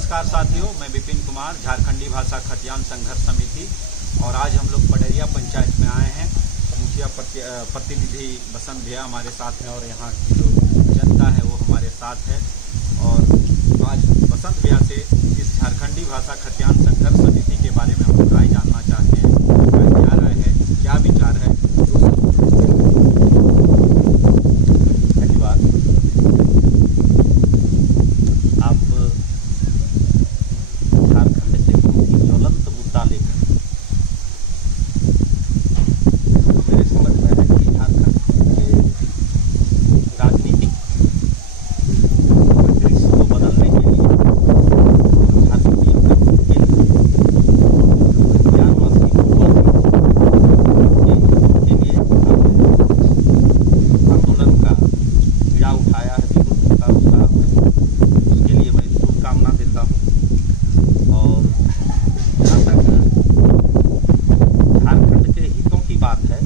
नमस्कार साथियों, मैं विपिन कुमार, झारखंडी भाषा खतियान संघर्ष समिति। और आज हम लोग पडरिया पंचायत में आए हैं। मुखिया प्रतिनिधि बसंत भैया हमारे साथ हैं और यहाँ की जो जनता है वो हमारे साथ है। और आज बसंत भैया से इस झारखंडी भाषा खतियान संघर्ष समिति के बारे में हम लोग राय जानना चाहते हैं। क्या राय है, क्या विचार है। धन्यवाद। आप झारखंड के बहुत ज्वलंत मुद्दा लेकर, मेरे समझ में है कि झारखंड के राजनीतिक परिदृश्य को बदलने के लिए, झारखंडी व्यक्ति के लिए, ज्ञानवासी के लिए आंदोलन का बीड़ा उठाया है, विरोध का उसके लिए मैं शुभकामना देता हूँ। और जहाँ तक झारखंड के हितों की बात है,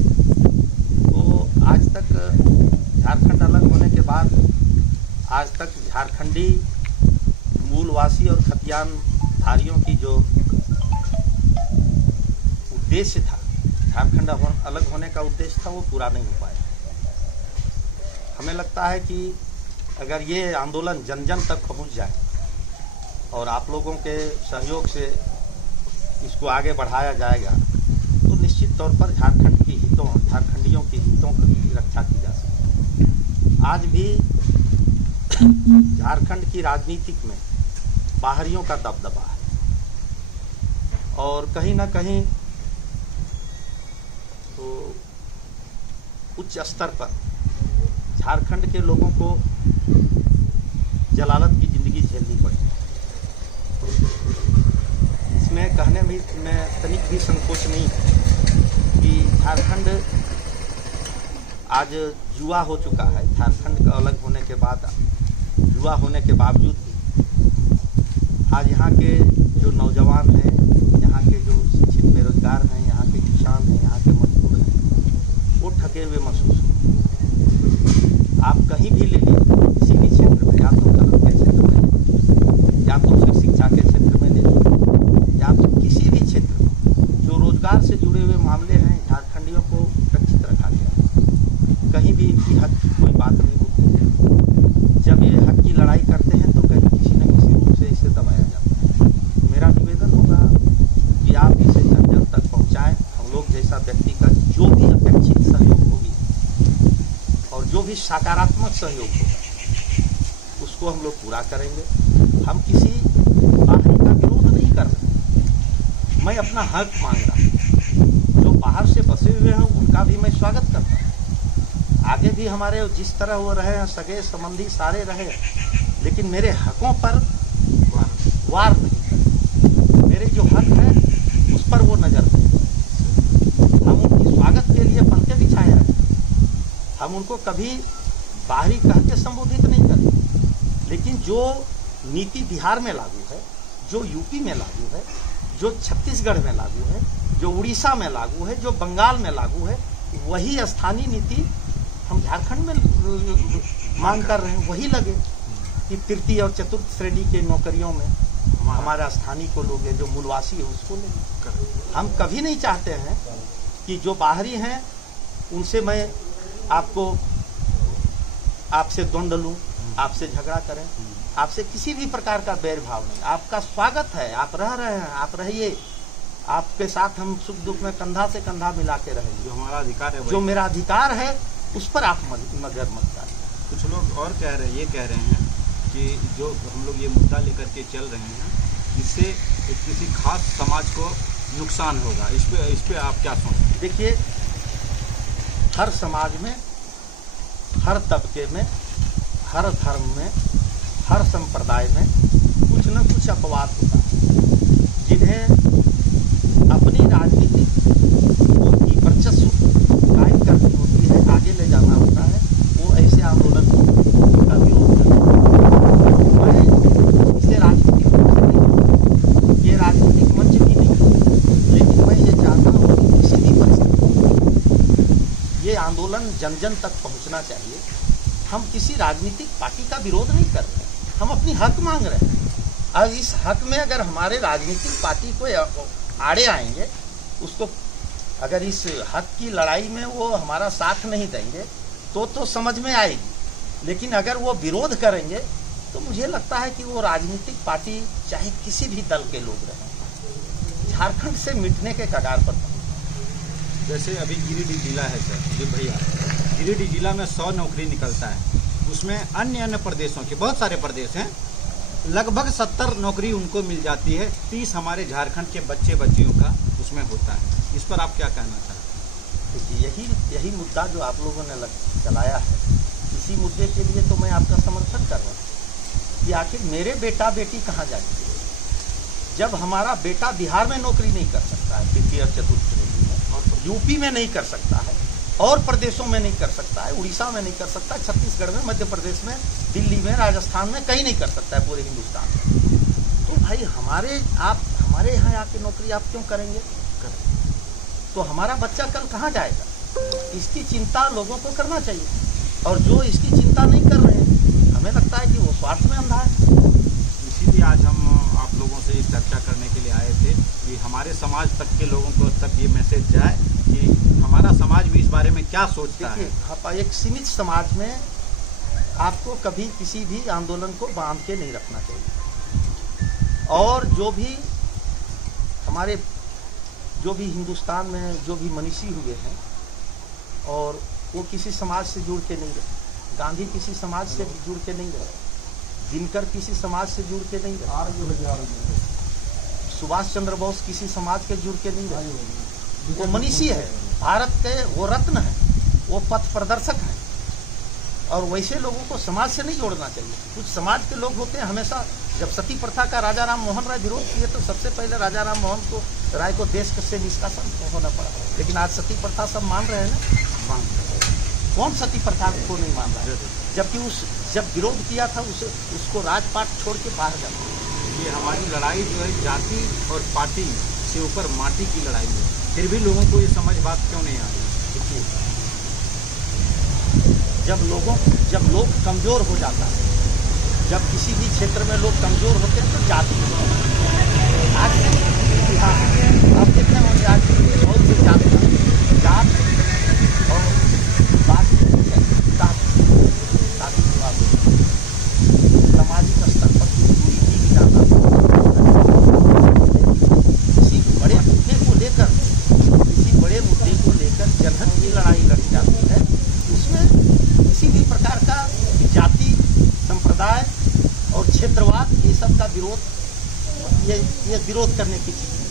तो आज तक झारखंड अलग होने के बाद आज तक झारखंडी मूलवासी और खतियान धारियों की जो उद्देश्य था, झारखंड अलग होने का उद्देश्य था, वो पूरा नहीं हो पाया। हमें लगता है कि अगर ये आंदोलन जन जन तक पहुंच जाए और आप लोगों के सहयोग से इसको आगे बढ़ाया जाएगा, तो निश्चित तौर पर झारखंड की हितों, झारखंडियों की हितों की रक्षा की जा सकती है। आज भी झारखंड की राजनीतिक में बाहरियों का दबदबा है और कहीं ना कहीं तो उच्च स्तर पर झारखंड के लोगों को जलालत की जिंदगी झेलनी पड़ी। इसमें कहने में तनिक भी संकोच नहीं है कि झारखंड आज युवा हो चुका है। झारखंड का अलग होने के बाद, युवा होने के बावजूद भी आज यहाँ के जो नौजवान हैं, यहाँ के जो शिक्षित बेरोजगार हैं, यहाँ के किसान हैं, यहाँ के मजदूर हैं, वो ठगे हुए महसूस होते। आप कहीं भी ले लीजिए, किसी भी क्षेत्र में, या तो कला के क्षेत्र में ले लीजिए, या तो फिर शिक्षा के क्षेत्र में ले लीजिए, या तो किसी भी क्षेत्र में जो रोजगार से जुड़े हुए मामले हैं, झारखंडियों को सुरक्षित रखा गया है। कहीं भी इनकी हक की कोई बात नहीं होती। जब ये हक की लड़ाई करते हैं तो कहीं किसी न किसी रूप से इसे दबाया जाता है। मेरा निवेदन होगा कि आप इसे जन जन तक पहुँचाएँ। हम लोग जैसा व्यक्ति का जो भी अपेक्षित सहयोग होगी और जो भी सकारात्मक सहयोग होगा, उसको हम लोग पूरा करेंगे। हम किसी बाहरी का विरोध नहीं कर रहे। मैं अपना हक मांग रहा हूँ। जो बाहर से बसे हुए हैं उनका भी मैं स्वागत करता हूँ। आगे भी हमारे जिस तरह वो रहे हैं, सगे संबंधी सारे रहे, लेकिन मेरे हकों पर वार नहीं करें। मेरे जो हक है उस पर वो नजर दें। हम उनकी स्वागत के लिए पंक्ति बिछाए रखें। हम उनको कभी बाहरी कह के संबोधित नहीं करें, लेकिन जो नीति बिहार में लागू है, जो यूपी में लागू है, जो छत्तीसगढ़ में लागू है, जो उड़ीसा में लागू है, जो बंगाल में लागू है, वही स्थानीय नीति हम झारखंड में मांग कर रहे हैं। वही लगे कि तृतीय और चतुर्थ श्रेणी के नौकरियों में हमारा स्थानीय को लोग है, जो मूलवासी है उसको लेंगे। हम कभी नहीं चाहते हैं कि जो बाहरी हैं उनसे मैं आपसे द्वंद लूँ, आपसे झगड़ा करें। आपसे किसी भी प्रकार का बैर भाव नहीं। आपका स्वागत है, आप रह रहे हैं, आप रहिए। आपके साथ हम सुख दुख में कंधा से कंधा मिला के रहेंगे। जो हमारा अधिकार है, जो मेरा अधिकार है उस पर आप नजर मत डालिए। कुछ लोग और ये कह रहे हैं कि जो हम लोग ये मुद्दा लेकर के चल रहे हैं, इससे किसी खास समाज को नुकसान होगा। इस पे आप क्या सोचते? देखिए, हर समाज में, हर तबके में, हर धर्म में, हर संप्रदाय में कुछ न कुछ अपवाद होता है, जिन्हें अपनी राजनीतिक की वर्चस्व कायम करनी होती है, आगे ले जाना होता है। वो ऐसे आंदोलन का विरोध करते हैं। मैं इसे राजनीतिक रूप से नहीं, ये राजनीतिक मंच भी नहीं, लेकिन मैं ये चाहता हूँ कि किसी भी परिस्थिति ये आंदोलन जन जन तक पहुँचना चाहिए। हम किसी राजनीतिक पार्टी का विरोध नहीं कर रहे, हम अपनी हक मांग रहे हैं। अब इस हक में अगर हमारे राजनीतिक पार्टी को आड़े आएंगे, उसको अगर इस हक की लड़ाई में वो हमारा साथ नहीं देंगे तो समझ में आएगी। लेकिन अगर वो विरोध करेंगे तो मुझे लगता है कि वो राजनीतिक पार्टी चाहे किसी भी दल के लोग रहें, झारखंड से मिटने के कगार पर। जैसे अभी गिरिडीह जिला है सर, जी भैया, गिरिडीह जिला में 100 नौकरी निकलता है, उसमें अन्य प्रदेशों के बहुत सारे प्रदेश हैं, लगभग 70 नौकरी उनको मिल जाती है, 30 हमारे झारखंड के बच्चियों का उसमें होता है। इस पर आप क्या कहना चाहते हैं? देखिए यही मुद्दा जो आप लोगों ने चलाया है, इसी मुद्दे के लिए तो मैं आपका समर्थन कर रहा हूँ कि आखिर मेरे बेटा बेटी कहाँ जाएंगे जब हमारा बेटा बिहार में नौकरी नहीं कर सकता है, तृतीय और चतुर्थ श्रेणी में, और यूपी में नहीं कर सकता है, और प्रदेशों में नहीं कर सकता है, उड़ीसा में नहीं कर सकता, छत्तीसगढ़ में, मध्य प्रदेश में, दिल्ली में, राजस्थान में कहीं नहीं कर सकता है पूरे हिंदुस्तान में। तो भाई हमारे यहाँ आके नौकरी आप क्यों करेंगे? तो हमारा बच्चा कल कहाँ जाएगा? इसकी चिंता लोगों को करना चाहिए, और जो इसकी चिंता नहीं कर रहे हैं, हमें लगता है कि वो स्वार्थ में अंधा है। इसीलिए आज हम आप लोगों से चर्चा करने के लिए आए थे कि हमारे समाज तक के लोगों को तक ये मैसेज जाए कि हमारा समाज भी इस बारे में क्या सोचता है। हाँ, एक सीमित समाज में आपको कभी किसी भी आंदोलन को बांध के नहीं रखना चाहिए, और जो भी हिंदुस्तान में जो भी मनीषी हुए हैं, और वो किसी समाज से जुड़ के नहीं रहे। गांधी किसी समाज से जुड़ के नहीं रहे, दिनकर किसी समाज से जुड़ के नहीं रहे, सुभाष चंद्र बोस किसी समाज के जुड़ के नहीं रहे। वो मनीषी है, भारत के वो रत्न है, वो पथ प्रदर्शक है, और वैसे लोगों को समाज से नहीं जोड़ना चाहिए। कुछ समाज के लोग होते हैं, हमेशा जब सती प्रथा का राजा राम मोहन राय विरोध किए तो सबसे पहले राजा राम मोहन राय को देश से निष्कासन होना पड़ा, लेकिन आज सती प्रथा सब मान रहे हैं ना। कौन सती प्रथा को नहीं मान रहा है? जबकि जब विरोध किया था उसको राजपाट छोड़ के बाहर जाता। ये हमारी लड़ाई जो है जाति और पार्टी से ऊपर माटी की लड़ाई है, फिर भी लोगों को ये समझ बात क्यों नहीं आ रही? देखिए, जब लोग कमजोर हो जाता है, जब किसी भी क्षेत्र में लोग कमजोर होते हैं तो जाति आज आप देखते होंगे आज बहुत से जात और बात सामाजिक स्तर पर दूरी की जाता है। किसी बड़े मुद्दे को लेकर जनहित की लड़ाई लड़ी जाती है, उसमें किसी भी प्रकार का जाति, संप्रदाय और क्षेत्रवाद ये सब का विरोध, ये विरोध करने की चीज़ है।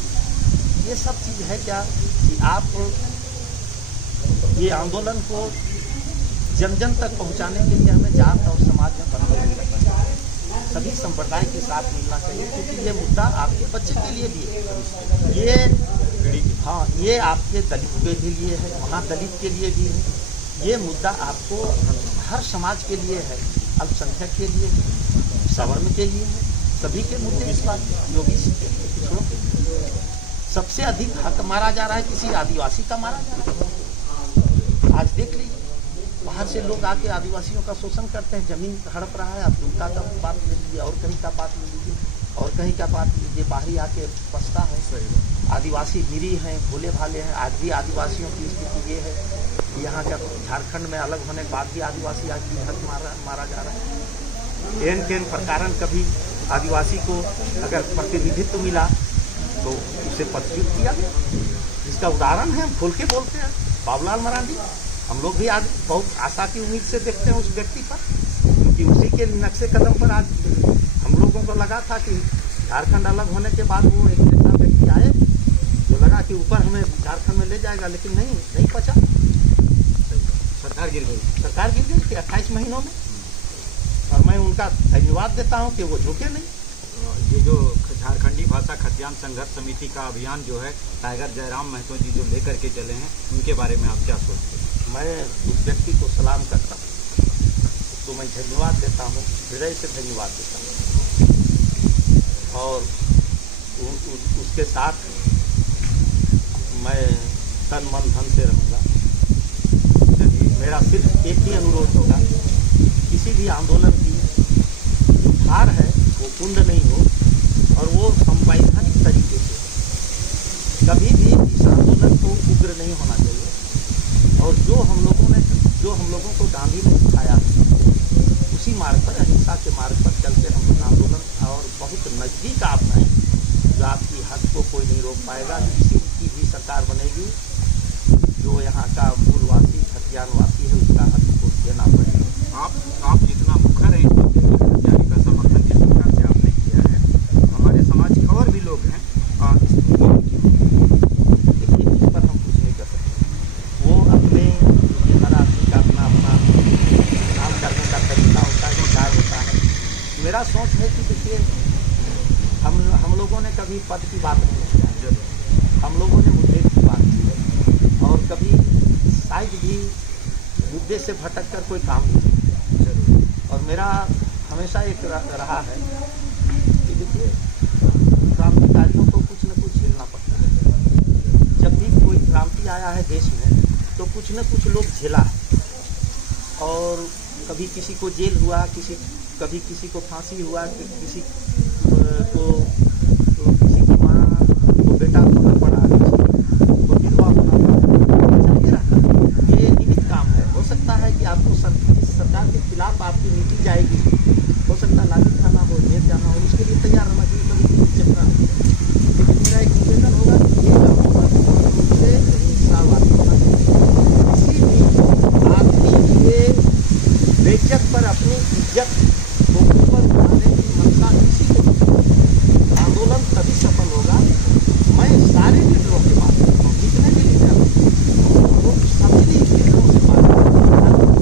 ये सब चीज़ है क्या कि आप ये आंदोलन को जन जन तक पहुंचाने के लिए हमें जात और समाज में बदलाव नहीं करना चाहिए, सभी संप्रदाय के साथ मिलना चाहिए, क्योंकि ये मुद्दा आपके बच्चे के लिए भी है, ये आपके दलित के भी लिए है, वहाँ दलित के लिए भी है। ये मुद्दा आपको हर समाज के लिए है, अल्पसंख्यक के लिए, सवर्ण के लिए है, सभी के मुद्दे इस बात योगी पिछड़ों के लिए। सबसे अधिक हक मारा जा रहा है किसी आदिवासी का मारा जा रहा है। आज देख लीजिए, बाहर से लोग आके आदिवासियों का शोषण करते हैं, जमीन हड़प रहा है, आप दुमका का बात ले लीजिए, और कहीं का बात ले लीजिए, और कहीं का बात लीजिए, बाहरी आके बसता है। आदिवासी निरी हैं, भोले भाले हैं। आज भी आदिवासियों की स्थिति ये है, यहाँ का झारखंड में अलग होने के बाद भी आदिवासी आज भी हक मारा जा रहा है। एन प्रकारन कभी आदिवासी को अगर प्रतिनिधित्व मिला तो उसे पदच्युत किया गया। इसका उदाहरण है, हम खोल के बोलते हैं, बाबूलाल मरांडी। हम लोग भी आज बहुत आशा की उम्मीद से देखते हैं उस व्यक्ति पर, क्योंकि उसी के नक्शे कदम पर आज हम लोगों को लगा था कि झारखंड अलग होने के बाद वो एक ऐसा व्यक्ति आए जो लगा कि ऊपर हमें झारखंड में ले जाएगा, लेकिन नहीं पचा। सरकार गिर गई कि 28 महीनों में। और मैं उनका धन्यवाद देता हूं कि वो झुके नहीं। ये जो झारखंडी भाषा खतियान संघर्ष समिति का अभियान जो है टाइगर जयराम महतो जी जो लेकर के चले हैं, उनके बारे में आप क्या सोचते हैं? मैं उस व्यक्ति को सलाम करता हूँ, तो मैं धन्यवाद देता हूँ, हृदय से धन्यवाद देता हूँ, और उसके साथ मैं तन मन धन से रहूँगा। मेरा सिर्फ एक ही अनुरोध होगा, किसी भी आंदोलन की जो धार है वो कुंड नहीं हो, नज़दीक आप हैं, जो आपकी हक को कोई नहीं रोक पाएगा। किसी की भी सरकार बनेगी, जो यहाँ का मूलवासी खतियानवासी है उसका हक को देना पड़ेगा। आप जितना मुखर हैं हत्यारे का समर्थन जिस प्रकार से आपने किया है, हमारे समाज के और भी लोग हैं देखिए, इस पर हम कुछ नहीं कर सकते। वो अपने हर आदमी का अपना अपना काम करने का तरीका होता है, विचार होता है। मेरा सोच है कि देखिए, हम लोगों ने कभी पद की बात नहीं की है, हम लोगों ने मुद्दे की बात की है, और कभी शायद भी मुद्दे से भटक कर कोई काम नहीं किया। और मेरा हमेशा एक रहा है कि देखिए, क्रांतिकारियों को कुछ न कुछ झेलना पड़ता है। जब भी कोई क्रांति आया है देश में, तो कुछ न कुछ लोग झेला है, और कभी किसी को जेल हुआ, कभी किसी को फांसी हुआ, किसी की माँ को बेटा होना पड़ा, किसी को विधवा होना पड़ा, चलते रहता है। ये नियमित काम है। हो सकता है कि आपको सरकार के खिलाफ आपकी नीति जाएगी, हो सकता है लाठी खाना हो, जेल जाना हो, उसके लिए तैयार रहना चाहिए, कभी चक्रा नहीं है। लेकिन मेरा एक निवेदन होगा कि ये कामों पर से हिंसावादी होना चाहिए। किसी भी आदमी के बेइज्जत पर अपनी इज्जत को ऊपर उठाने की मनसा किसी को नहीं। आंदोलन तभी सफल होगा। मैं सारे लीडरों से बात करता हूँ, जितने भी लीडर लोग सभी लीडरों से बात करता हूँ।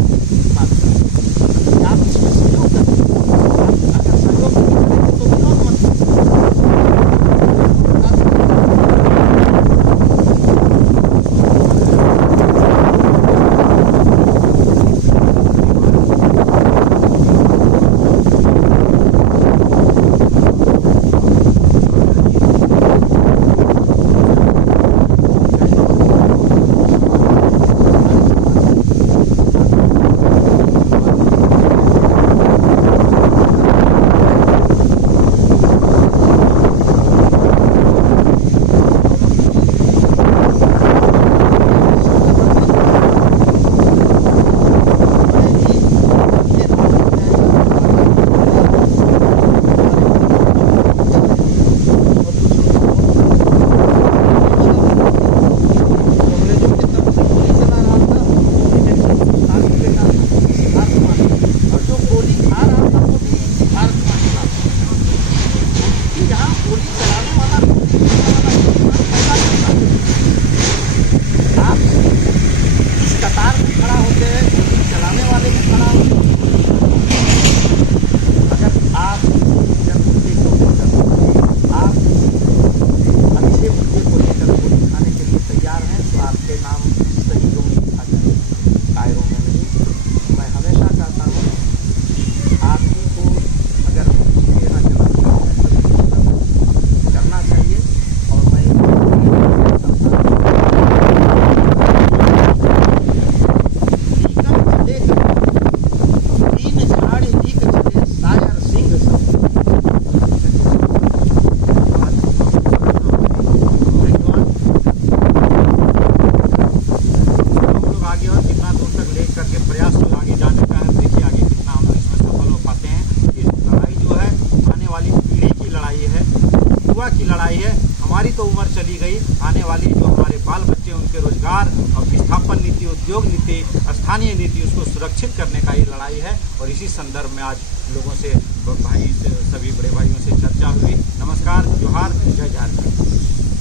आप इसमें सहयोग करें, अगर सहयोग नहीं करेंगे तो विरोध मत चली गई, आने वाली जो हमारे बाल बच्चे उनके रोजगार और विस्थापन नीति, उद्योग नीति, स्थानीय नीति, उसको सुरक्षित करने का ये लड़ाई है। और इसी संदर्भ में आज लोगों से, भाई सभी बड़े भाइयों से चर्चा हुई। नमस्कार, जोहार, जय झारखंड।